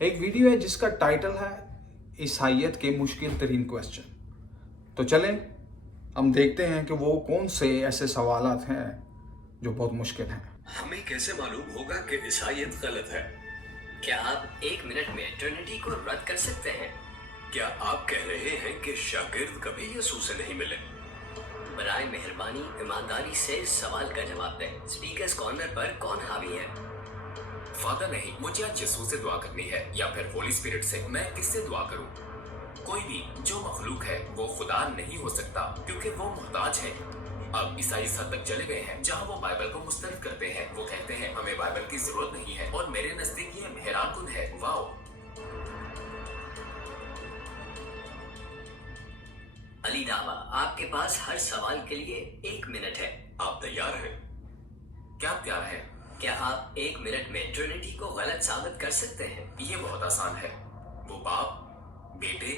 ایک ویڈیو ہے جس کا ٹائٹل ہے عیسائیت کے مشکل ترین کویسچن. تو چلیں ہم دیکھتے ہیں کہ وہ کون سے ایسے سوالات ہیں جو بہت مشکل ہیں. ہمیں کیسے معلوم ہوگا کہ عیسائیت غلط ہے؟ کیا آپ 1 منٹ میں ٹرینٹی کو رد کر سکتے ہیں؟ کیا آپ کہہ رہے ہیں کہ شاگرد کبھی یسوع سے نہیں ملے؟ برائے مہربانی ایمانداری سے سوال کا جواب دیں. اسپیکرز کارنر پر کون حاوی ہے؟ فادر نہیں، مجھے آج یسوع سے دعا کرنی ہے یا پھر ہولی اسپرٹ سے. میں کس سے دعا کروں؟ کوئی بھی جو مخلوق ہے وہ خدا نہیں ہو سکتا کیونکہ وہ محتاج ہے. اب عیسائی اس حد تک چلے گئے ہیں جہاں وہ بائبل کو مسترد کرتے ہیں. وہ کہتے ہیں ہمیں بائبل کی ضرورت نہیں ہے، اور میرے نزدیک یہ حیران کن ہے. واؤ! علی دعویٰ، آپ کے پاس ہر سوال کے لیے 1 منٹ ہے. آپ تیار ہیں؟ کیا آپ تیار ہیں؟ کیا آپ 1 منٹ میں ٹرینٹی کو غلط ثابت کر سکتے ہیں؟ یہ بہت آسان ہے. وہ باپ، بیٹے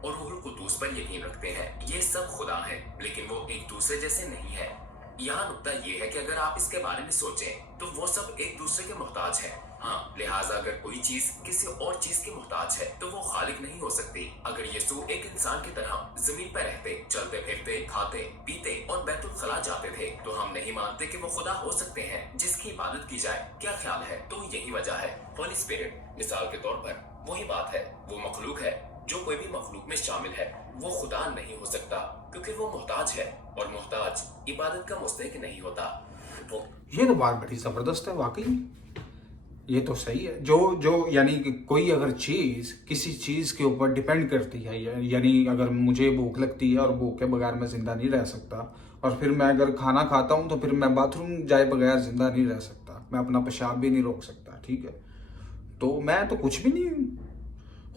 اور روح القدس پر یقین رکھتے ہیں. یہ سب خدا ہیں لیکن وہ ایک دوسرے جیسے نہیں ہیں. یہاں نقطہ یہ ہے کہ اگر آپ اس کے بارے میں سوچیں تو وہ سب ایک دوسرے کے محتاج ہیں. ہاں، لہٰذا اگر کوئی چیز کسی اور چیز کی محتاج ہے تو وہ خالق نہیں ہو سکتی. اگر یسوع ایک انسان کی طرح زمین پر رہتے، چلتے پھرتے، کھاتے پیتے اور بیت الخلاء جاتے تھے تو ہم نہیں مانتے کہ وہ خدا ہو سکتے ہیں جس کی عبادت کی جائے. کیا خیال ہے؟ تو یہی وجہ ہے. ہولی اسپرٹ مثال کے طور پر وہی بات ہے. وہ مخلوق ہے. جو کوئی بھی مخلوق میں شامل ہے وہ خدا نہیں ہو سکتا کیونکہ وہ محتاج ہے، اور محتاج عبادت کا مستحق نہیں ہوتا. یہ تو بات بڑی زبردست ہے واقعی. یہ تو صحیح ہے. جو یعنی کہ کوئی اگر چیز کسی چیز کے اوپر ڈیپینڈ کرتی ہے، یعنی اگر مجھے بھوک لگتی ہے اور بھوک کے بغیر میں زندہ نہیں رہ سکتا، اور پھر میں اگر کھانا کھاتا ہوں تو پھر میں باتھ روم جائے بغیر زندہ نہیں رہ سکتا، میں اپنا پیشاب بھی نہیں روک سکتا. ٹھیک ہے، تو میں تو کچھ بھی نہیں ہوں.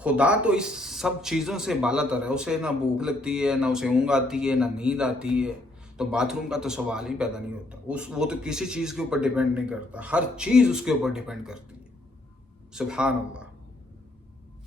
خدا تو اس سب چیزوں سے بالا تر ہے. اسے نہ بھوک لگتی ہے، نہ اسے اونگ آتی ہے، نہ نیند آتی ہے. تو باتھ روم کا تو سوال ہی پیدا نہیں ہوتا. وہ تو کسی چیز کے اوپر ڈیپینڈ نہیں کرتا، ہر چیز اس کے اوپر ڈیپینڈ کرتی ہے. سبحان اللہ.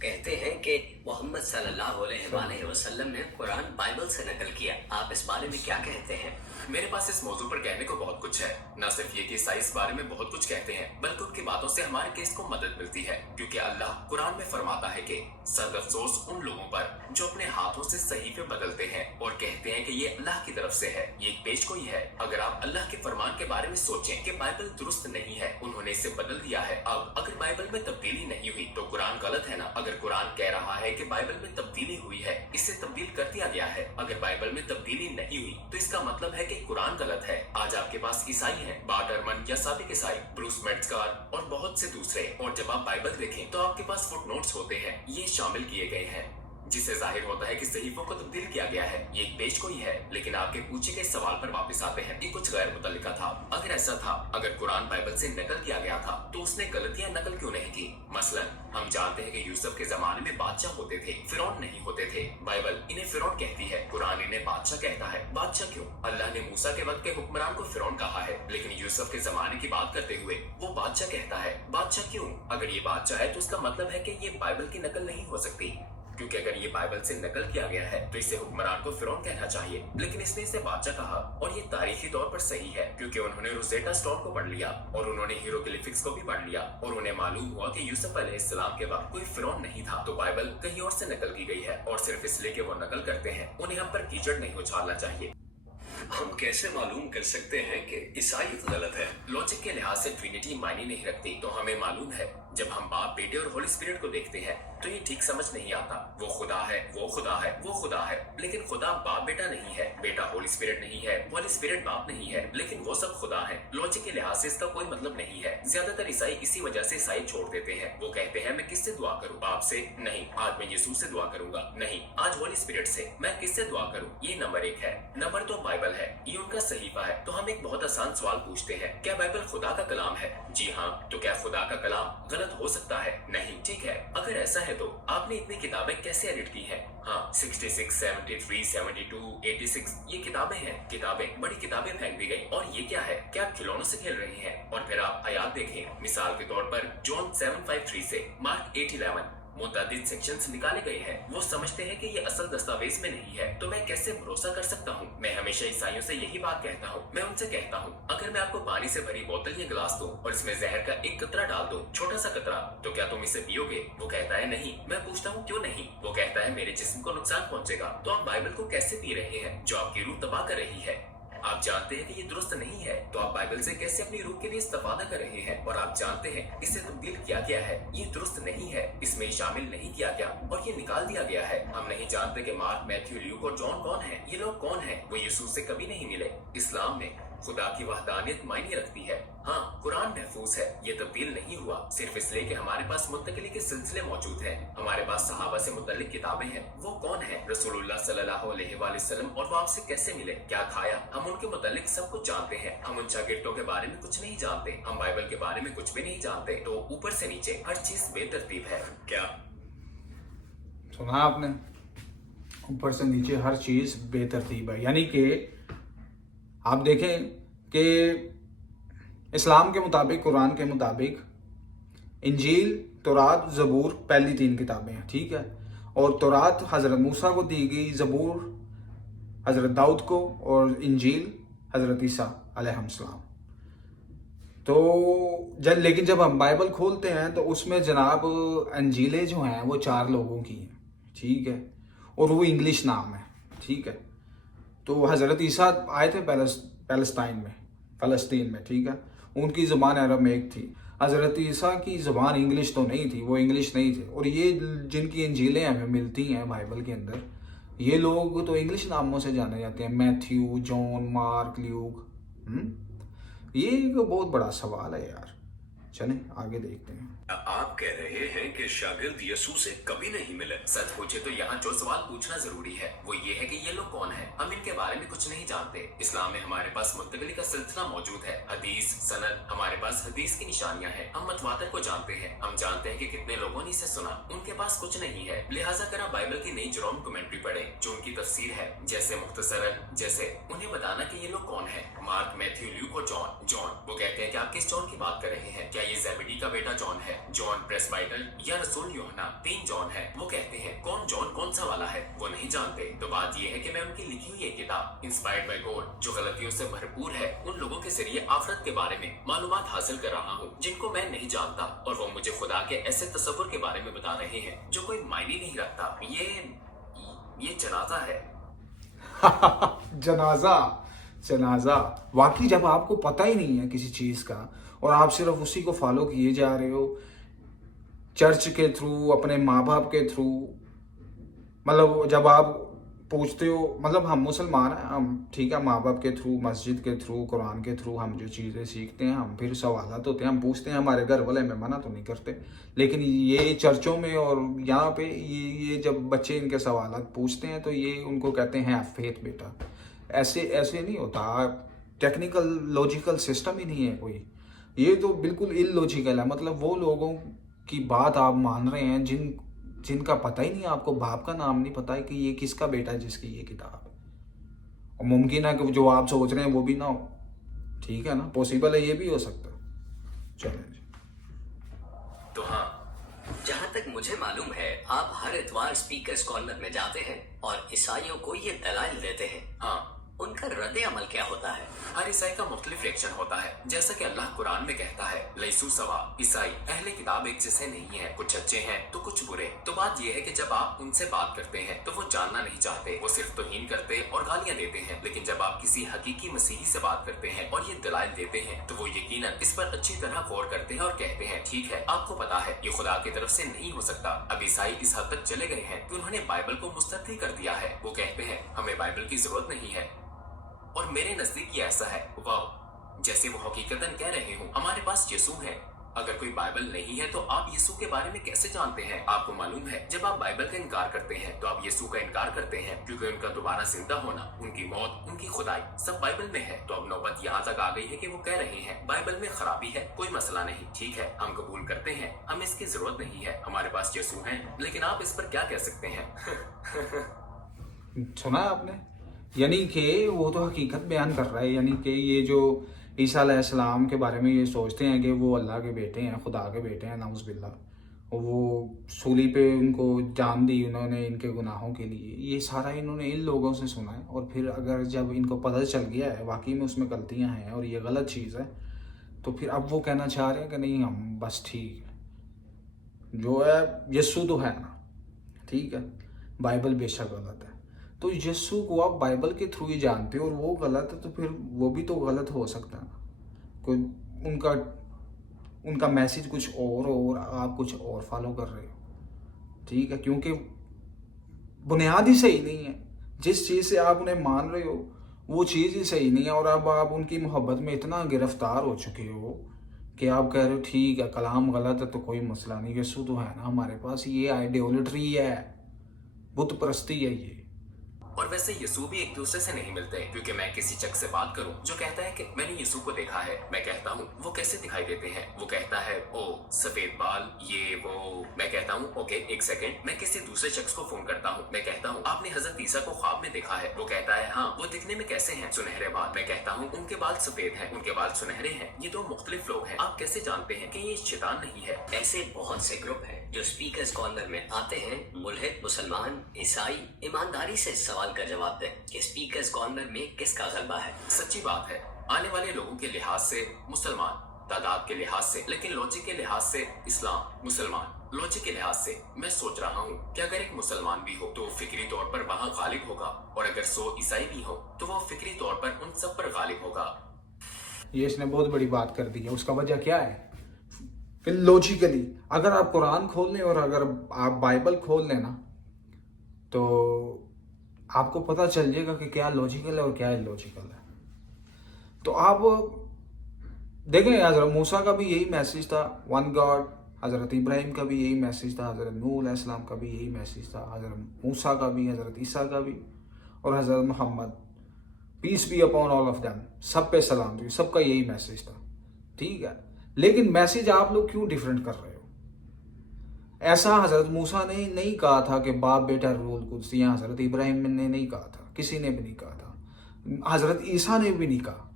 کہتے ہیں کہ محمد صلی اللہ علیہ وآلہ وسلم نے قرآن بائبل سے نقل کیا. آپ اس بارے میں کیا کہتے ہیں؟ میرے پاس اس موضوع پر کہنے کو بہت کچھ ہے. نہ صرف یہ کہ عیسائی اس بارے میں بہت کچھ کہتے ہیں بلکہ ان کی باتوں سے ہمارے کیس کو مدد ملتی ہے، کیونکہ اللہ قرآن میں فرماتا ہے کہ سرد افسوس ان لوگوں پر جو اپنے ہاتھوں سے صحیفے بدلتے ہیں اور کہتے ہیں کہ یہ اللہ کی طرف سے ہے. یہ ایک پیش گوئی ہے. اگر آپ اللہ کے فرمان کے بارے میں سوچیں کہ بائبل درست نہیں ہے، انہوں نے اسے بدل دیا ہے. اب اگر بائبل میں تبدیلی نہیں ہوئی تو قرآن غلط ہے نا؟ اگر قرآن کہہ رہا ہے کہ بائبل میں تبدیلی ہوئی ہے، اسے تبدیل کر دیا گیا ہے. اگر بائبل میں تبدیلی نہیں ہوئی تو اس کا مطلب ہے کہ قرآن غلط ہے. آج آپ کے پاس عیسائی ہیں، بارٹ ارمن یا سابق عیسائی، بروس میٹزکار اور بہت سے دوسرے، اور جب آپ بائبل دیکھیں تو آپ کے پاس فٹ نوٹس ہوتے ہیں. یہ شامل کیے گئے ہیں جس سے ظاہر ہوتا ہے کہ صحیفوں کو تبدیل کیا گیا ہے. یہ ایک پیش گوئی ہے. لیکن آپ کے پوچھے گئے سوال پر واپس آتے ہیں. یہ کچھ غیر متعلقہ تھا. اگر ایسا تھا، اگر قرآن بائبل سے نقل کیا گیا تھا تو اس نے غلطیاں نقل کیوں نہیں کی؟ مثلا ہم جانتے ہیں کہ یوسف کے زمانے میں بادشاہ ہوتے تھے، فرعون نہیں ہوتے تھے. بائبل انہیں فرعون کہتی ہے، قرآن انہیں بادشاہ کہتا ہے. بادشاہ کیوں؟ اللہ نے موسیٰ کے وقت کے حکمران کو فرعون کہا ہے، لیکن یوسف کے زمانے کی بات کرتے ہوئے وہ بادشاہ کہتا ہے. بادشاہ کیوں؟ اگر یہ بادشاہ ہے تو اس کا مطلب ہے کہ یہ بائبل کی نقل نہیں ہو سکتی، کیونکہ اگر یہ بائبل سے نقل کیا گیا ہے تو اسے حکمران کو فرعون کہنا چاہیے، لیکن اس نے اسے بادشاہ کہا. اور یہ تاریخی طور پر صحیح ہے کیونکہ انہوں نے روزیٹا اسٹون کو پڑھ لیا اور انہوں نے ہیروگلیفکس کو بھی پڑھ لیا اور انہیں معلوم ہوا کہ یوسف علیہ السلام کے وقت کوئی فرعون نہیں تھا. تو بائبل کہیں اور سے نقل کی گئی ہے، اور صرف اس لیے کہ وہ نقل کرتے ہیں انہیں ہم پر کیچڑ نہیں اچھالنا چاہیے. ہم کیسے معلوم کر سکتے ہیں کہ عیسائیت غلط ہے؟ لاجک کے لحاظ سے ٹرینٹی معنی نہیں رکھتی. تو ہمیں معلوم ہے جب ہم باپ، بیٹے اور ہولی اسپرٹ کو دیکھتے ہیں تو یہ ٹھیک سمجھ نہیں آتا. وہ خدا ہے، وہ خدا ہے، وہ خدا ہے، لیکن خدا باپ بیٹا نہیں ہے، بیٹا ہولی اسپرٹ نہیں ہے، ہولی اسپرٹ باپ نہیں ہے، لیکن وہ سب خدا ہے. لاجک کے لحاظ سے اس کا کوئی مطلب نہیں ہے. زیادہ تر عیسائی اسی وجہ سے عیسائی چھوڑ دیتے ہیں. وہ کہتے ہیں میں کس سے دعا کروں؟ باپ سے؟ نہیں. آج میں یسوع سے دعا کروں گا. نہیں. آج ہولی اسپرٹ سے. میں کس سے دعا کروں؟ یہ نمبر 1 ہے. نمبر 2 بائبل ہے. یہ ان کا صحیفہ ہے. تو ہم ایک بہت آسان سوال پوچھتے ہیں، کیا بائبل خدا کا کلام ہے؟ جی ہاں. تو کیا خدا کا کلام غلط ہو سکتا ہے؟ نہیں. ٹھیک ہے، اگر ایسا ہے تو آپ نے اتنی کتابیں کیسے ایڈٹ کی ہیں؟ ہاں، 66، 73، 72، 86 یہ کتابیں ہیں. کتابیں، بڑی کتابیں پھینک دی گئی. اور یہ کیا ہے؟ کیا آپ کھلونوں سے کھیل رہے ہیں؟ اور پھر آپ آیات دیکھیں. مثال کے طور پر جون 7:5-3 سے مارک 8:11. मुतअद्दिद सेक्शंस निकाले गए हैं। वो समझते हैं कि ये असल दस्तावेज में नहीं है, तो मैं कैसे भरोसा कर सकता हूँ? मैं हमेशा ईसाइयों से यही बात कहता हूँ। मैं उनसे कहता हूँ, अगर मैं आपको पानी से भरी बोतल या गिलास दूं और इसमें जहर का एक कतरा डाल दूं, छोटा सा कतरा, तो क्या तुम इसे पियोगे? वो कहता है नहीं। मैं पूछता हूँ क्यों नहीं? वो कहता है मेरे जिस्म को नुकसान पहुंचेगा। तो आप बाइबल को कैसे पी रहे हैं जो आपकी रूह तबाह कर रही है? आप जानते हैं कि ये दुरुस्त नहीं है, तो आप बाइबल से कैसे अपनी रूह के लिए इस्तेफादा कर रहे हैं? और आप जानते हैं इसे तब्दील किया गया है, ये दुरुस्त नहीं है, इसमें शामिल नहीं किया गया और ये निकाल दिया गया है। हम नहीं जानते कि मार्क, मैथ्यू, ल्यूक और जॉन कौन है। ये लोग कौन है? वो यीशु से कभी नहीं मिले। इस्लाम में खुदा की वहदानियत मायने रखती है। हाँ, कुरान महफूज है, ये तब्दील नहीं हुआ सिर्फ इसलिए कि हमारे पास मुंतकिली के सिलसिले मौजूद हैं। हमारे पास सहाबा से मुतल्लिक किताबें हैं। वो कौन है? रसूलुल्लाह सल्लल्लाहु अलैहि वसल्लम, और वो आपसे कैसे मिले, क्या खाया? हम उनके मुतल्लिक सब कुछ जानते हैं। हम उन शागिर्दों के बारे में कुछ नहीं जानते। हम बाइबल के बारे में कुछ भी नहीं जानते। तो ऊपर से नीचे हर चीज बेतरतीब है। क्या सुना आपने? ऊपर से नीचे हर चीज बेतरतीब है। यानी कि आप देखें कि इस्लाम के मुताबिक, कुरान के मुताबिक इंजील, तौरात, ज़बूर पहली 3 किताबें हैं, ठीक है। और तौरात हज़रत मूसा को दी गई, ज़बूर हज़रत दाऊद को, और इंजील हज़रत ईसा अलैहिस्सलाम। तो लेकिन जब हम बाइबल खोलते हैं तो उसमें जनाब अंजीलें जो हैं वो 4 लोगों की हैं, ठीक है, और वो इंग्लिश नाम है, ठीक है। तो हज़रत ईसा आए थे फ़लस्तीन में, ठीक है। उनकी ज़बान अरमेक थी। हज़रत ईसा की ज़बान इंग्लिश तो नहीं थी, वो इंग्लिश नहीं थे। और ये जिनकी इंजीलें हमें मिलती हैं बाइबल के अंदर, ये लोग तो इंग्लिश नामों से जाने जाते हैं, मैथ्यू, जॉन, मार्क, ल्यूक। ये एक बहुत बड़ा सवाल है यार। चलें आगे देखते हैं। आप कह रहे हैं कि शागिर्द यीशु से कभी नहीं मिले? सच पूछे तो यहाँ जो सवाल पूछना जरूरी है वो ये है कि ये लोग कौन हैं? हम इनके बारे में कुछ नहीं जानते। इस्लाम में हमारे पास मुंतकिली का सिलसिला मौजूद है, हदीस, सनद। हमारे पास हदीस की निशानियां हैं। हम मतवातर को जानते हैं। हम जानते हैं कि कितने लोगों ने इसे सुना। उनके पास कुछ नहीं है। लिहाजा कर आप बाइबल की नई जेरोम कमेंट्री पढ़ें जो उनकी तफसीर है, जैसे मुख्तसरन, जैसे उन्हें बताना कि ये लोग कौन है। मार्क, मैथ्यू, ल्यूक और जॉन। वो कहते हैं कि आप किस जॉन की बात कर रहे हैं? क्या ये ज़ेबेडी का बेटा जॉन है, जॉन प्रेस्बाइटर, या रसूल यूहन्ना? 3 जॉन है। वो कहते हैं कौन जॉन कौन सा वाला है वो नहीं जानते। तो बात ये है कि मैं उनकी लिखी हुई एक किताब इंस्पायर्ड बाय गॉड, जो गलतियों से भरपूर है, उन लोगों के जरिए आखिरत के बारे में मालूमात हासिल कर रहा हूँ जिनको मैं नहीं जानता, और वो मुझे खुदा के ऐसे तसव्वुर के बारे में बता रहे हैं जो कोई मायने नहीं रखता। ये जनाजा है। जनाजा वाकई, जब आपको पता ही नहीं है किसी चीज़ का और आप सिर्फ उसी को फॉलो किए जा रहे हो, चर्च के थ्रू, अपने माँ बाप के थ्रू, मतलब जब आप पूछते हो, मतलब हम मुसलमान हैं, हम ठीक है, माँ बाप के थ्रू, मस्जिद के थ्रू, कुरान के थ्रू हम जो चीज़ें सीखते हैं, हम फिर सवालात होते हैं, हम पूछते हैं, हमारे घर वाले में मना तो नहीं करते। लेकिन ये चर्चों में और यहाँ पे ये जब बच्चे इनके सवालात पूछते हैं तो ये उनको कहते हैं फेथ बेटा। ऐसे नहीं होता। टेक्निकल लॉजिकल सिस्टम ही नहीं है कोई। ये तो बिल्कुल इलॉजिकल है। मतलब वो लोगों की बात आप मान रहे हैं जिनका पता ही नहीं, आपको बाप का नाम नहीं पता है कि ये किसका बेटा है जिसकी ये किताब है। और मुमकिन है कि जो आप सोच रहे हैं वो भी ना हो, ठीक है ना, पॉसिबल है, ये भी हो सकता है। चलें। तो हाँ, जहाँ तक मुझे मालूम है आप हर इतवार स्पीकर्स कॉर्नर में जाते हैं और ईसाइयों को ये दलाइल देते हैं। हाँ, उनका रद्द अमल क्या होता है? हर ईसाई का मुख्तलिफ रिएक्शन होता है। जैसा कि अल्लाह कुरान में कहता है, लैसू सवा, ईसाई अहले किताब एक जैसे नहीं है, कुछ अच्छे हैं तो कुछ बुरे। तो बात यह है कि जब आप उनसे बात करते हैं तो वो जानना नहीं चाहते, वो सिर्फ तौहीन करते और गालियां देते हैं। लेकिन जब आप किसी हकीकी मसीही से बात करते हैं और ये दलाइल देते हैं तो वो यकीनन इस पर अच्छी तरह गौर करते हैं और कहते हैं, ठीक है, आपको पता है ये खुदा की तरफ से नहीं हो सकता। अब ईसाई इस हद तक चले गए हैं कि उन्होंने बाइबल को मुस्तरदी कर दिया है। वो कहते हैं हमें बाइबल की जरूरत नहीं है, और मेरे नजदीक ये ऐसा है वाह, जैसे वो हकीकतन कह रहे हो हमारे पास यीशु है। अगर कोई बाइबल नहीं है तो आप यीशु के बारे में कैसे जानते हैं? आपको मालूम है, जब आप बाइबल का इनकार करते हैं तो आप यीशु का इनकार करते हैं, क्योंकि उनका दोबारा जिंदा होना, उनकी मौत, उनकी खुदाई सब बाइबल में है। तो अब नौबत यहाँ तक आ गई है कि वो कह रहे हैं बाइबल में खराबी है, कोई मसला नहीं, ठीक है, हम कबूल करते हैं, हमें इसकी जरूरत नहीं है, हमारे पास यीशु है। लेकिन आप इस पर क्या कह सकते हैं? सुना आपने? यानी कि वो तो हकीकत बयान कर रहा है। यानी कि ये जो ईसा अलैहिस्सलाम के बारे में ये सोचते हैं कि वो अल्लाह के बेटे हैं, खुदा के बेटे हैं, नाउज़ बिल्लाह, وہ सूली पे उनको जान दी उन्होंने इनके गुनाहों के लिए, ये सारा इन्होंने इन लोगों से सुना है। और फिर अगर जब इनको पता चल गया है वाकई में उसमें गलतियां हैं और ये गलत चीज़ है, तो फिर अब वो कहना चाह रहे हैं कि नहीं हम बस ठीक है, जो है यस्सु तो है ना, ठीक है, बाइबल बेशक गलत है, तो यस्सु को आप बाइबल के थ्रू ही जानते हो और वो गलत है, तो फिर वो भी तो गलत हो सकता है ना। कोई उनका मैसेज कुछ और आप कुछ और फॉलो कर रहे हो, ठीक है, क्योंकि बुनियाद ही सही नहीं है। जिस चीज़ से आप उन्हें मान रहे हो वो चीज़ ही सही नहीं है, और अब आप उनकी मोहब्बत में इतना गिरफ्तार हो चुके हो कि आप कह रहे हो ठीक है कलाम गलत है तो कोई मसला नहीं, यस्सु तो है ना हमारे पास। ये आइडियोलेट्री है, बुत परस्ती है ये। और वैसे यीशु भी एक दूसरे से नहीं मिलते, क्योंकि मैं किसी शख्स से बात करूं जो कहता है कि मैंने यीशु को देखा है, मैं कहता हूं वो कैसे दिखाई देते हैं, वो कहता है ओ सफेद बाल ये वो, मैं कहता हूं ओके एक सेकंड, मैं किसी दूसरे शख्स को फोन करता हूं, मैं कहता हूं आपने हजरत ईसा को ख्वाब में देखा है, वो कहता है हाँ वो दिखने में कैसे हैं, सुनहरे बाल, मैं कहता हूं उनके बाल सफेद हैं, उनके बाल सुनहरे हैं, ये दो मुख्तलिफ लोग हैं, आप कैसे जानते हैं कि ये शैतान नहीं है। ऐसे बहुत से ग्रुप हैं जो स्पीकर्स कॉर्नर में आते हैं, मुल्हिद मुसलमान ईसाई ईमानदारी से सवाल का जवाब दें कि स्पीकर्स कॉर्नर में किसका गलबा है। सच्ची बात है, आने वाले लोगों के लिहाज से मुसलमान, तादाद के लिहाज से, लेकिन लॉजिक के लिहाज से इस्लाम मुसलमान, लॉजिक के लिहाज से मैं सोच रहा हूँ कि अगर एक मुसलमान भी हो तो फिक्री तौर पर वहाँ गालिब होगा, और अगर 100 ईसाई भी हो तो वो फिक्री तौर पर उन सब पर गालिब होगा। ये इसने बहुत बड़ी बात कर दी है। उसका वजह क्या है? फिर लॉजिकली अगर आप कुरान खोल लें और अगर आप बाइबल खोल लें ना, तो आपको पता चल जाएगा कि क्या लॉजिकल है और क्या इलॉजिकल है। तो आप देखें, हज़रत मूसा का भी यही मैसेज था, वन गॉड, हज़रत इब्राहिम का भी यही मैसेज था, हज़रत नूह अलैहिस्सलाम का भी यही मैसेज था, हज़रत मूसा का भी, हज़रत ईसा का भी, और हज़रत Muhammad peace be upon all of them, सब पे सलाम जी, सबका यही मैसेज था, ठीक है। लेकिन मैसेज आप लोग क्यों डिफरेंट कर रहे हो? ऐसा हज़रत मूसा ने नहीं कहा था कि बाप बेटा रूल कुद्स, या हज़रत इब्राहिम ने नहीं कहा था, किसी ने भी नहीं कहा था, हज़रत ईसा ने भी नहीं कहा।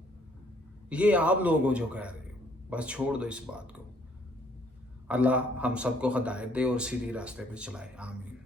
ये आप लोग हो जो कह रहे हो, बस छोड़ दो इस बात को। अल्लाह हम सबको हिदायत दे और सीधी रास्ते पे चलाए, आमीन।